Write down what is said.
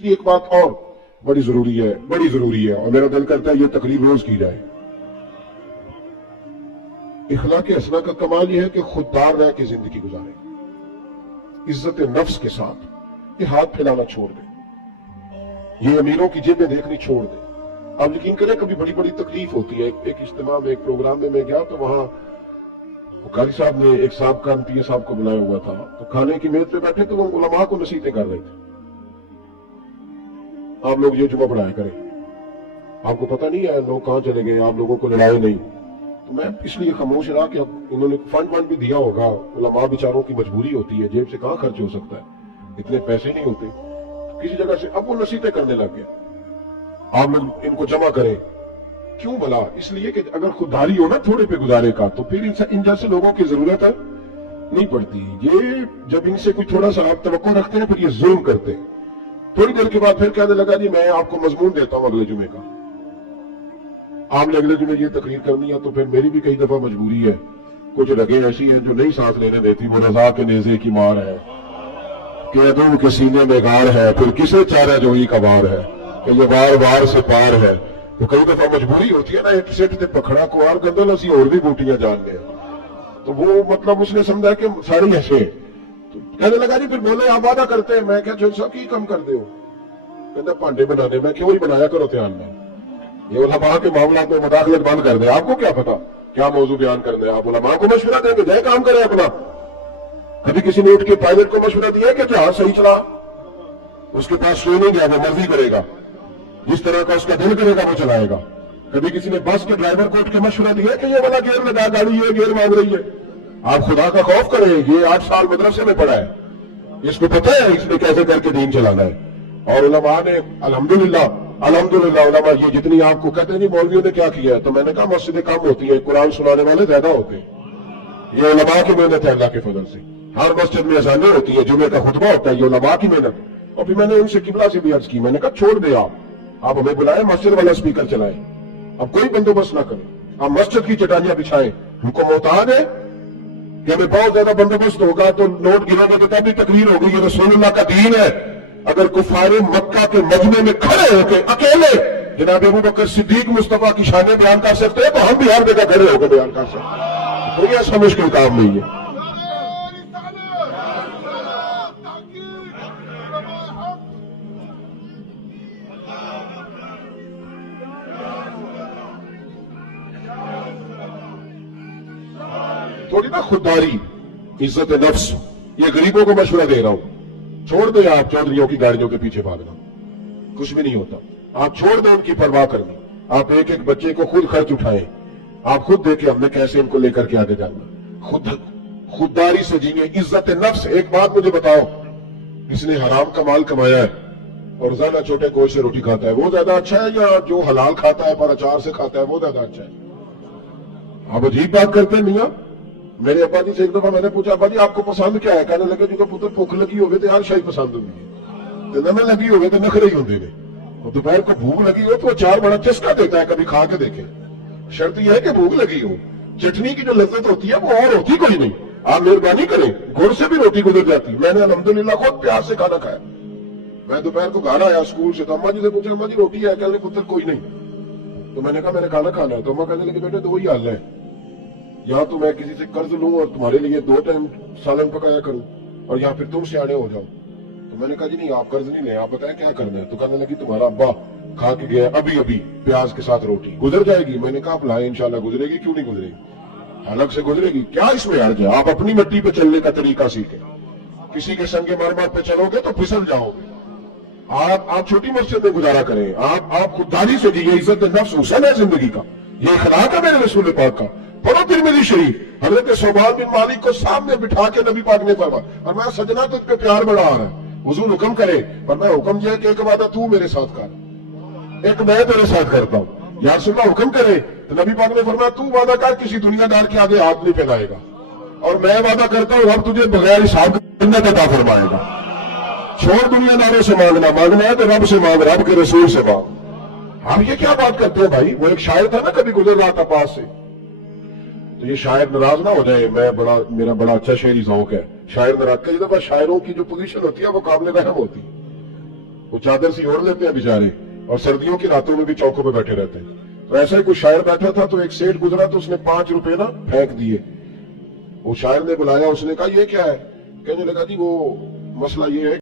एक बात और बड़ी जरूरी है और मेरा दिल करता है ये तकरीर रोज की जाए। इखलाक हसना का कमाल यह है कि खुददार रह के जिंदगी गुजारे, इज्जत नफ्स के साथ। ये हाथ फैलाना छोड़ दे, ये अमीरों की जेबें देखनी छोड़ दे। आप यकीन करें कभी बड़ी बड़ी तकलीफ होती है। एक इज्तिमा में, एक प्रोग्राम में मैं गया तो वहां कारी साहब ने एक साहब का पीए साहब को बुलाया हुआ था, तो खाने की मेज पे बैठे तो वो उलमा को नसीहतें कर रहे थे, आप लोग ये जुमा पढ़ाया करें, आपको पता नहीं है लोग कहां चले गए, आप लोगों को लड़ाए नहीं। तो मैं इसलिए खामोश रहा कि अब उन्होंने फंड भी दिया होगा, उलमा बेचारों की मजबूरी होती है, जेब से कहां खर्च हो सकता है, इतने पैसे नहीं होते। तो किसी जगह से अब वो नसीहतें करने लग गया, आप लोग इनको जमा करें। क्यों भला? इसलिए कि अगर खुददारी हो ना थोड़े पे गुजारे का, तो फिर इन जैसे लोगों की जरूरत नहीं पड़ती। ये जब इनसे कोई थोड़ा सा आप तवक्को रखते हैं फिर ये जुल्म करते हैं। थोड़ी देर के बाद फिर कहने लगा जी मैं आपको मजमून देता हूं अगले जुमे का, आपने अगले जुमे ये तकरीर करनी है। तो फिर मेरी भी कई दफा मजबूरी है, कुछ रगें ऐसी हैं जो नहीं सांस लेने देती, वो रजा के नेजे की मार है कि अदम के सीने में गार है, फिर किसे चारा जोई का वार है कि ये वार वार से पार है। तो कई दफा मजबूरी होती है ना, एक सेठ ते पखड़ा को और गंदल असी और भी बूटियां जान ले। तो वो मतलब उसने समझा कि सारी हंसे। तो कहने लगा जी फिर बोले आप वादा करते हैं। मैं क्या जो सब की कम कर दे हो, कहता भांडे बनाने में क्यों ही बनाया करो ध्यान में, ये उलमा के मामला में मुदाखलत बंद कर दे। आपको क्या पता क्या मौजू बयान करना है, आप उलमा को मशवरा देंगे, जाए काम करें अपना। कभी किसी ने उठ के पायलट को मशवरा दिया कि जहाज सही चला, उसके पास ट्रेनिंग है, वो मर्जी करेगा, जिस तरह का उसका दिल करेगा वो चलाएगा। कभी किसी ने बस के ड्राइवर को उठ के मशवरा दिया कि ये वाला गियर लगा, गाड़ी ये गियर मांग रही है। आप खुदा का खौफ करें, ये 8 साल मदरसे में पढ़ा है, इसको पता है इसने कैसे करके दीन चलाना है। और उलमा ने अल्हम्दुलिल्लाह उलमा ये जितनी आपको कहते नहीं मौलवियों ने क्या किया है, तो मैंने कहा मस्जिदें कम होती है, कुरान सुनाने वाले ज्यादा होते हैं। ये उलमा की मेहनत है अल्लाह के फजल से। हर मस्जिद में अज़ानें होती है, जुमे का खुतबा होता है, ये उलमा की मेहनत। और फिर मैंने उनसे किबला से भी अर्ज की, मैंने कहा छोड़ दे आप हमें बुलाए, मस्जिद वाला स्पीकर चलाए, अब कोई बंदोबस्त ना करें, आप मस्जिद की चटाइयां बिछाएं। हमको मोहताज है कि हमें बहुत ज्यादा बंदोबस्त होगा तो नोट गिरोगे तो तब भी तकरीर होगी, ये रसूलुल्लाह का दीन है। अगर कुफारे मक्का के मजमे में खड़े होकर अकेले जनाब अबू बकर सिद्दीक मुस्तफा की शान बयान कर सकते हैं, तो हम भी हर जगह खड़े होकर बयान कर सकते हैं। कोई ऐसा मुश्किल काम नहीं है। थोड़ी ना खुददारी, इज्जत नफ्स। ये गरीबों को मशवरा दे रहा हूं, छोड़ दो आप चौधरियों की गाड़ियों के पीछे भागना, कुछ भी नहीं होता। आप छोड़ दो उनकी परवाह करनी, आप एक एक बच्चे को खुद खर्च उठाएं, आप खुद देखें हमने कैसे इनको लेकर के आगे जाना। खुददारी से जिए, इज्जत नफ्स। एक बात मुझे बताओ, इसने हराम का माल कमाया है और ज्यादा छोटे गोश्त से रोटी खाता है, वो ज्यादा अच्छा है या जो हलाल खाता है पर अचार से खाता है वो ज्यादा अच्छा है? आप अजीब बात करते हैं मियां। मेरे अब्बा जी से एक दफा मैंने पूछा, अब्बा जी आपको पसंद क्या है? कहने लगे जो पुत्र भूख लगी होगी तो यार शाही पसंद होगी है, तो न लगी होगी तो नखरे ही होंगे ने, और दोपहर को भूख लगी हो तो अचार बड़ा चस्का देता है, कभी खा के देखे। शर्त यह है कि भूख लगी हो, चटनी की जो लज्जत होती है वो और होती कोई नहीं। आप मेहरबानी करें, गुड़ से भी रोटी गुजर जाती। मैंने अल्हम्दुलिल्लाह खुद प्यार से खाना खाया। मैं दोपहर को घर आया स्कूल से, तो अम्मा जी से पूछा अम्मा जी रोटी है? कहने पुत्र कोई नहीं। तो मैंने कहा मैंने खाना खाना है। तो अम्मा कहने लगे बेटे दो ही हाल है, या तो मैं किसी से कर्ज लूं और तुम्हारे लिए 2 टाइम सालन पकाया करूं, और या फिर तुम सियाने हो जाओ। तो मैंने कहा जी नहीं आप कर्ज नहीं ले, आप बताएं क्या करना है। तो कहने लगी तुम्हारा अब्बा खा के गया अभी अभी प्याज के साथ रोटी, गुजर जाएगी। मैंने कहा आप लाए, इंशाल्लाह गुजरेगी, क्यों नहीं गुजरेगी, अलग से गुजरेगी, क्या इसमें हर्ज है? आप अपनी मिट्टी पे चलने का तरीका सीखें, किसी के संगे मरमत पे चलोगे तो फिसल जाओगे। आप छोटी मस्जिद में गुजारा करें, आप खुददारी से जिए, इज्जत नफ्स हुसन है जिंदगी का, ये इखलाक है मेरे रसूल पाक का। पढ़ो तिरमिज़ी शरीफ, हजरत सुबान बिन मालिक को सामने बिठा के नबी पाक ने फरमाया, और मैं सजना तुझ पे प्यार बढ़ा रहा है, हुजूर हुक्म करे, पर मैं हुक्म जो है कि एक वादा तू मेरे साथ कर, एक मैं तेरे साथ करता हूँ। यार सुल्ला हुक्म करे, तो नबी पाक ने फरमाया तू वादा कर किसी दुनियादार के आगे हाथ नहीं फैलाएगा, और मैं वादा करता हूँ रब तुझे बगैर हिसाब जन्नत अता फरमाएगा। छोड़ दुनियादारों से मांगना, मांगना है तो रब से मांग, रब के रसूल से मांग। हम ये क्या बात करते हैं भाई? वो एक शायर था ना, कभी गुजर रहा था पास से, तो ये शायर नाराज ना हो जाए, मेरा बड़ा अच्छा शेरी ज़ौक़ है। शायर नाराज, कई दफा शायरों की जो पोजीशन होती है वो काबिल रहम होती है। وہ چادر سی اوڑھ لیتے ہیں بیچارے اور سردیوں کی راتوں میں بھی چوکوں پہ بیٹھے رہتے ہیں. تو ایسا ہی کوئی شاعر بیٹھا تھا تو ایک سیٹ گزرا تو اس نے 5 روپے نا پھینک دیے. وہ شاعر نے بلایا, اس نے کہا یہ کیا ہے؟ کہنے لگا جی وہ مسئلہ یہ ہے